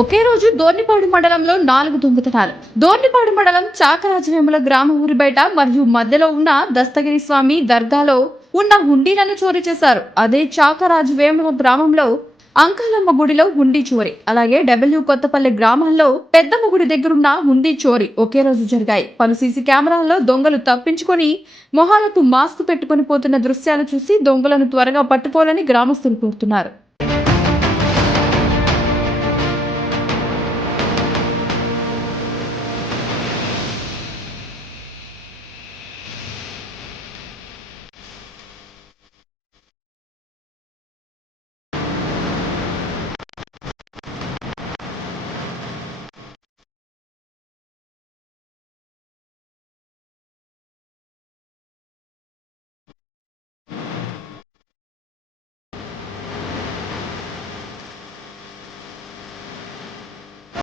ఒకే రోజు దోర్నిపాడు మండలంలో నాలుగు దొంగతనాలు దోర్నిపాడు మండలం చాకరాజవేముల గ్రామ ఊరి బయట మరియు మధ్యలో ఉన్న దస్తగిరి స్వామి దర్గాలో ఉన్న హుండీలను చోరీ చేశారు. అదే చాకరాజవేముల గ్రామంలో అంకాలమ్మ గుడిలో హుండీ చోరీ. అలాగే డబ్ల్యూ కొత్తపల్లి గ్రామంలో పెద్దమ్మ గుడి దగ్గరున్న హుండీ చోరీ ఒకే రోజు జరిగాయి. పలు సీసీ కెమెరాల్లో దొంగలు తప్పించుకొని మొహాలకు మాస్క్ పెట్టుకొని పోతున్న దృశ్యాలు చూసి దొంగలను త్వరగా పట్టుకోవాలని గ్రామస్తులు కోరుతున్నారు.